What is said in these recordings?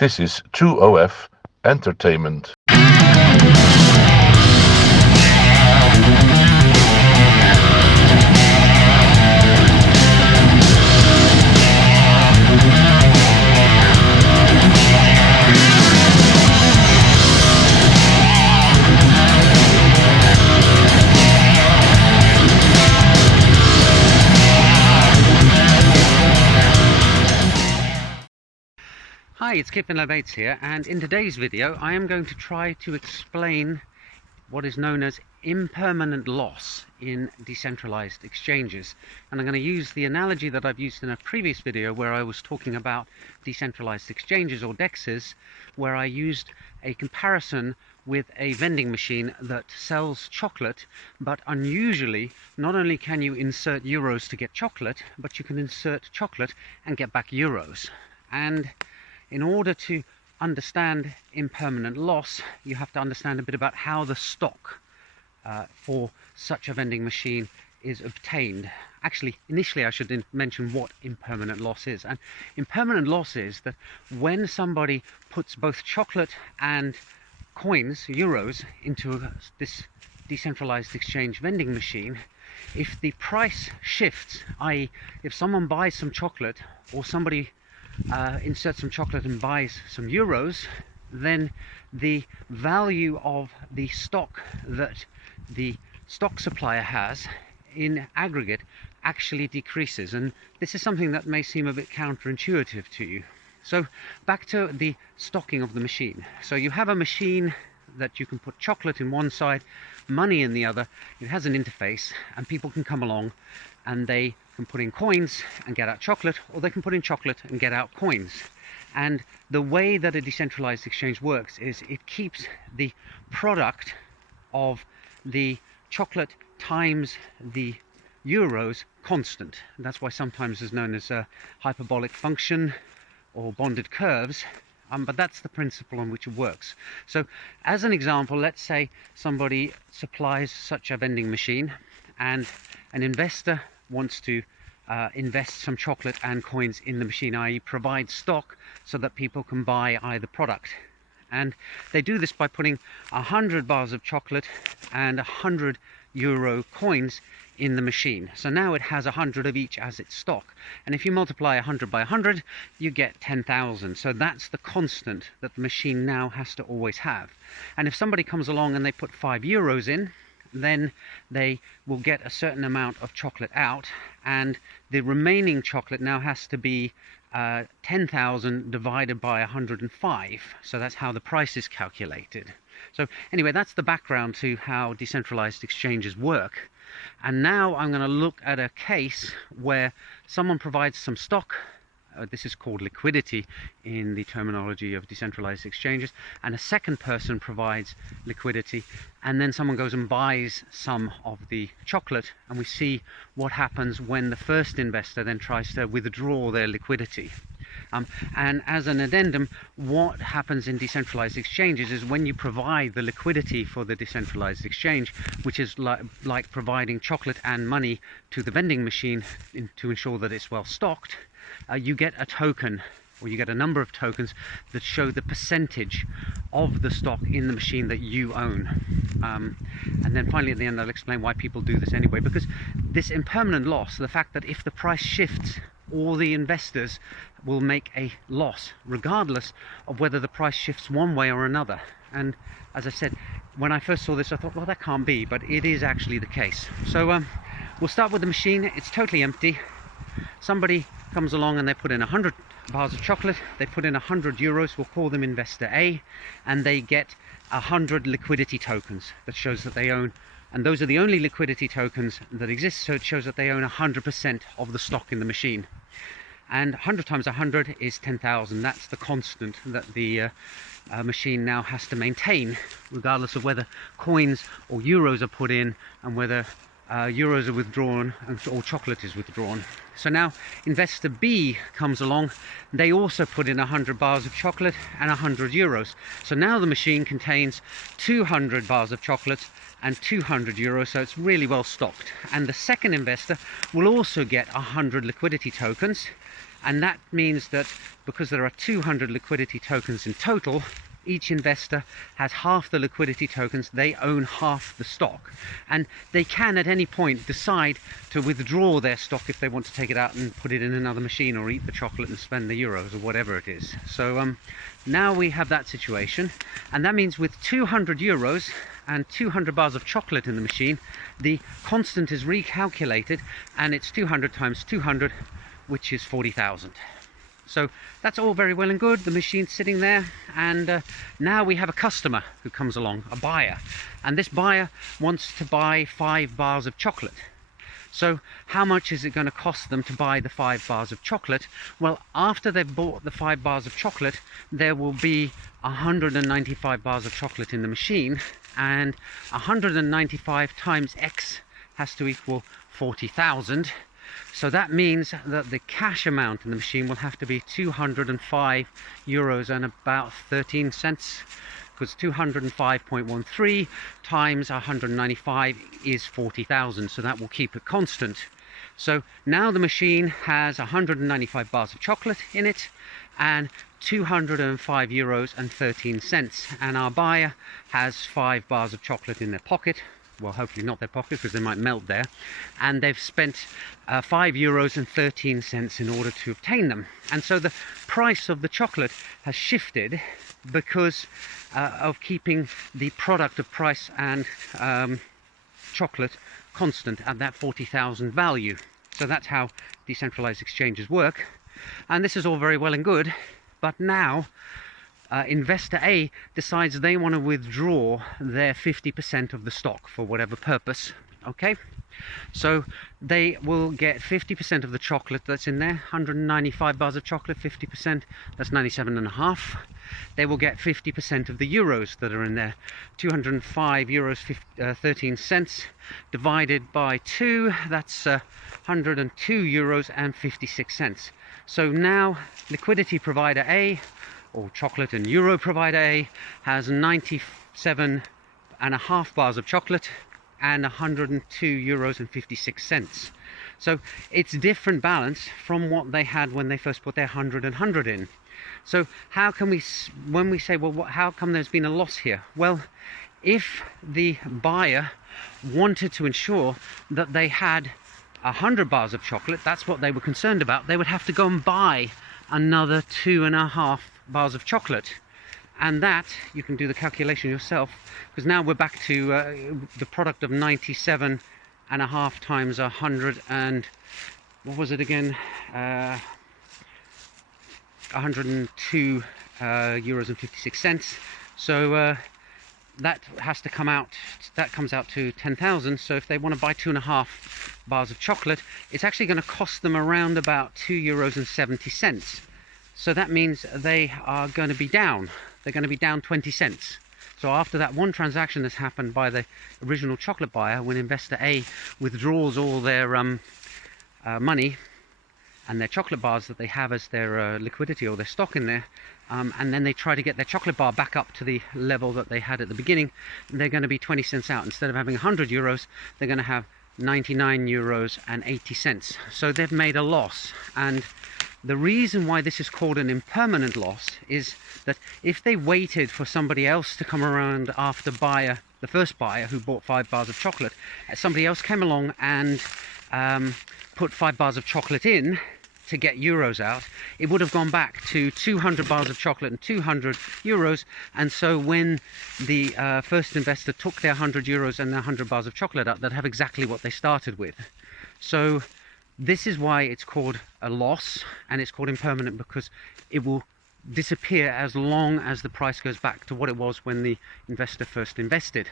This is 2OF Entertainment. Hi, it's Keir Finlow-Bates here, and in today's video I am going to try to explain what is known as impermanent loss in decentralized exchanges. And I'm going to use the analogy that I've used in a previous video where I was talking about decentralized exchanges or DEXes, where I used a comparison with a vending machine that sells chocolate, but unusually not only can you insert euros to get chocolate, but you can insert chocolate and get back euros. And in order to understand impermanent loss, you have to understand a bit about how the stock for such a vending machine is obtained. Actually, initially I should mention what impermanent loss is. And impermanent loss is that when somebody puts both chocolate and coins, euros, into this decentralized exchange vending machine, if the price shifts, i.e. if someone buys some chocolate or somebody inserts some chocolate and buys some euros, then the value of the stock that the stock supplier has in aggregate actually decreases. And this is something that may seem a bit counterintuitive to you. So back to the stocking of the machine. So you have a machine that you can put chocolate in one side, money in the other. It has an interface, and people can come along and they can put in coins and get out chocolate, or they can put in chocolate and get out coins. And the way that a decentralized exchange works is it keeps the product of the chocolate times the euros constant. And that's why sometimes it's known as a hyperbolic function or bonded curves. But that's the principle on which it works. So as an example, let's say somebody supplies such a vending machine and an investor wants to invest some chocolate and coins in the machine, i.e. provide stock so that people can buy either product. And they do this by putting 100 bars of chocolate and 100 euro coins in the machine. So now it has 100 of each as its stock. And if you multiply 100 by 100, you get 10,000. So that's the constant that the machine now has to always have. And if somebody comes along and they put 5 euros in, then they will get a certain amount of chocolate out, and the remaining chocolate now has to be 10,000 divided by 105. So that's how the price is calculated. So anyway, that's the background to how decentralized exchanges work. And now I'm going to look at a case where someone provides some stock. This is called liquidity in the terminology of decentralized exchanges, and a second person provides liquidity, and then someone goes and buys some of the chocolate, and we see what happens when the first investor then tries to withdraw their liquidity. And as an addendum, what happens in decentralized exchanges is when you provide the liquidity for the decentralized exchange, which is like providing chocolate and money to the vending machine to ensure that it's well stocked, you get a token, or you get a number of tokens that show the percentage of the stock in the machine that you own. And then finally at the end I'll explain why people do this anyway, because this impermanent loss, the fact that if the price shifts, all the investors will make a loss regardless of whether the price shifts one way or another. And as I said, when I first saw this I thought, well, that can't be, but it is actually the case. So we'll start with the machine. It's totally empty. Somebody comes along and they put in 100 bars of chocolate, they put in 100 euros, we'll call them investor A, and they get 100 liquidity tokens that shows that they own, and those are the only liquidity tokens that exist, so it shows that they own 100% of the stock in the machine. And 100 times 100 is 10,000. That's the constant that the machine now has to maintain, regardless of whether coins or euros are put in and whether euros are withdrawn or chocolate is withdrawn. So now investor B comes along. They also put in 100 bars of chocolate and 100 euros. So now the machine contains 200 bars of chocolate and 200 euros, so it's really well stocked. And the second investor will also get 100 liquidity tokens, And that means that because there are 200 liquidity tokens in total, each investor has half the liquidity tokens, they own half the stock, and they can at any point decide to withdraw their stock if they want to take it out and put it in another machine, or eat the chocolate and spend the euros, or whatever it is. So now we have that situation, and that means with 200 euros and 200 bars of chocolate in the machine, the constant is recalculated, and it's 200 times 200, which is 40,000. So that's all very well and good, the machine's sitting there, and now we have a customer who comes along, a buyer, and this buyer wants to buy 5 bars of chocolate. So how much is it going to cost them to buy the 5 bars of chocolate? Well, after they've bought the 5 bars of chocolate, there will be 195 bars of chocolate in the machine, and 195 times X has to equal 40,000. So that means that the cash amount in the machine will have to be 205 euros and about 13 cents, because 205.13 times 195 is 40,000, so that will keep it constant. So now the machine has 195 bars of chocolate in it and 205 euros and 13 cents, and our buyer has 5 bars of chocolate in their pocket. Well, hopefully not their pocket, because they might melt there, and they've spent 5 euros and 13 cents in order to obtain them. And so the price of the chocolate has shifted because of keeping the product of price and chocolate constant at that 40,000 value. So that's how decentralized exchanges work, and this is all very well and good, but now investor A decides they want to withdraw their 50% of the stock for whatever purpose. Okay, so they will get 50% of the chocolate that's in there, 195 bars of chocolate, 50%, that's 97.5. They will get 50% of the euros that are in there, 205 euros 13 cents divided by 2, that's 102 euros and 56 cents. So now liquidity provider A, or chocolate and euro provider A, has 97.5 bars of chocolate and 102 euros and 56 cents. So it's different balance from what they had when they first put their 100 and 100 in. So how can we, when we say, well, how come there's been a loss here? Well, if the buyer wanted to ensure that they had 100 bars of chocolate, that's what they were concerned about, they would have to go and buy another 2.5 bars of chocolate, and that you can do the calculation yourself, because now we're back to the product of 97.5 times 100 and what was it again, 102 euros and 56 cents. So that has to come out, that comes out to 10,000. So if they want to buy 2.5 bars of chocolate, it's actually going to cost them around about 2 euros and 70 cents. So that means they are going to be down. They're going to be down 20 cents. So after that one transaction that's happened by the original chocolate buyer, when investor A withdraws all their money and their chocolate bars that they have as their liquidity or their stock in there, and then they try to get their chocolate bar back up to the level that they had at the beginning, they're going to be 20 cents out. Instead of having 100 euros, they're going to have 99 euros and 80 cents. So they've made a loss. And the reason why this is called an impermanent loss is that if they waited for somebody else to come around after the first buyer who bought 5 bars of chocolate, somebody else came along and put 5 bars of chocolate in to get euros out, it would have gone back to 200 bars of chocolate and 200 euros. And so when the first investor took their 100 euros and their 100 bars of chocolate out, they'd have exactly what they started with. So this is why it's called a loss, and it's called impermanent, because it will disappear as long as the price goes back to what it was when the investor first invested.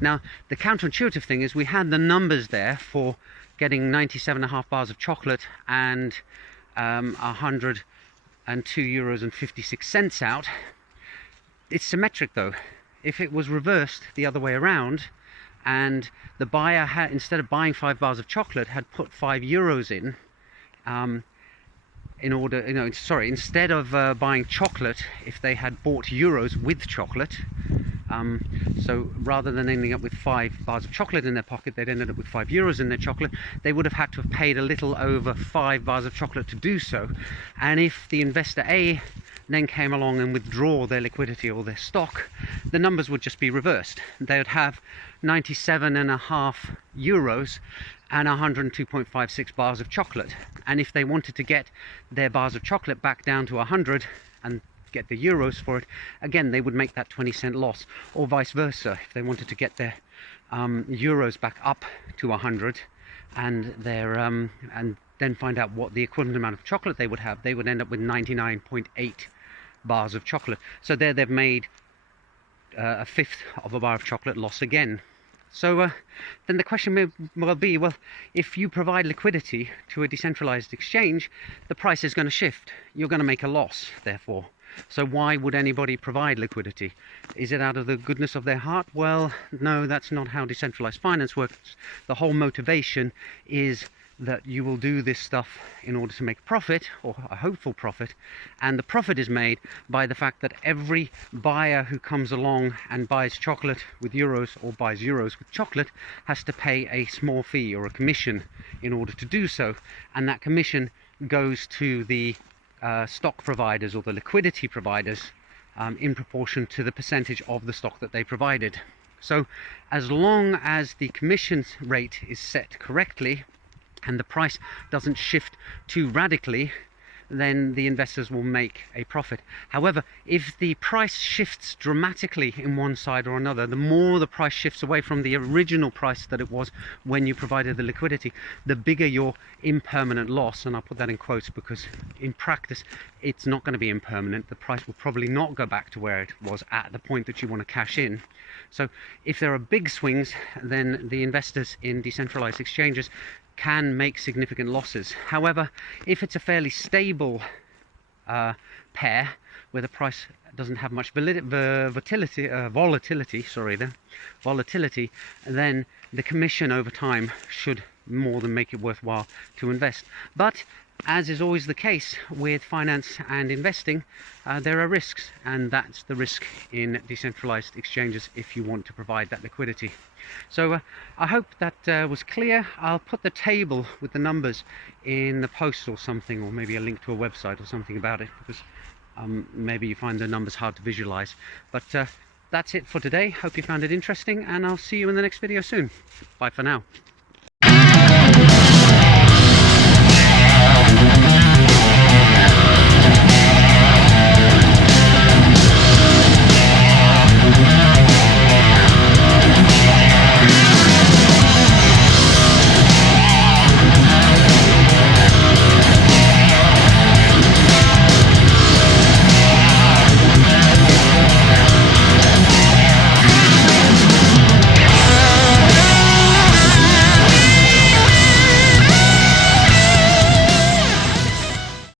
Now, the counterintuitive thing is we had the numbers there for getting 97.5 bars of chocolate and 102 euros and 56 cents out. It's symmetric though. If it was reversed the other way around, and the buyer had, instead of buying 5 bars of chocolate, had put 5 euros in order, instead of buying chocolate, if they had bought euros with chocolate, So rather than ending up with 5 bars of chocolate in their pocket, they'd ended up with €5 in their chocolate. They would have had to have paid a little over 5 bars of chocolate to do so. And if the investor A then came along and withdraw their liquidity or their stock, the numbers would just be reversed. They would have €97.5 and 102.56 bars of chocolate. And if they wanted to get their bars of chocolate back down to 100 and get the euros for it, again they would make that 20-cent loss, or vice versa. If they wanted to get their euros back up to 100 and their and then find out what the equivalent amount of chocolate they would have, they would end up with 99.8 bars of chocolate. So there they've made a fifth of a bar of chocolate loss again. So then the question may well be, well, if you provide liquidity to a decentralized exchange, the price is going to shift. You're going to make a loss, therefore. So why would anybody provide liquidity? Is it out of the goodness of their heart? Well, no, that's not how decentralized finance works. The whole motivation is that you will do this stuff in order to make a profit, or a hopeful profit, and the profit is made by the fact that every buyer who comes along and buys chocolate with euros or buys euros with chocolate has to pay a small fee or a commission in order to do so, and that commission goes to the stock providers or the liquidity providers in proportion to the percentage of the stock that they provided. So as long as the commission rate is set correctly and the price doesn't shift too radically, then the investors will make a profit. However, if the price shifts dramatically in one side or another, the more the price shifts away from the original price that it was when you provided the liquidity, the bigger your impermanent loss. And I'll put that in quotes because in practice it's not going to be impermanent. The price will probably not go back to where it was at the point that you want to cash in. So if there are big swings, then the investors in decentralized exchanges can make significant losses. However, if it's a fairly stable pair where the price doesn't have much volatility, then the commission over time should more than make it worthwhile to invest. But as is always the case with finance and investing, there are risks, and that's the risk in decentralized exchanges if you want to provide that liquidity. So I hope that was clear. I'll put the table with the numbers in the post or something, or maybe a link to a website or something about it, because maybe you find the numbers hard to visualize. But that's it for today. Hope you found it interesting, and I'll see you in the next video soon. Bye for now.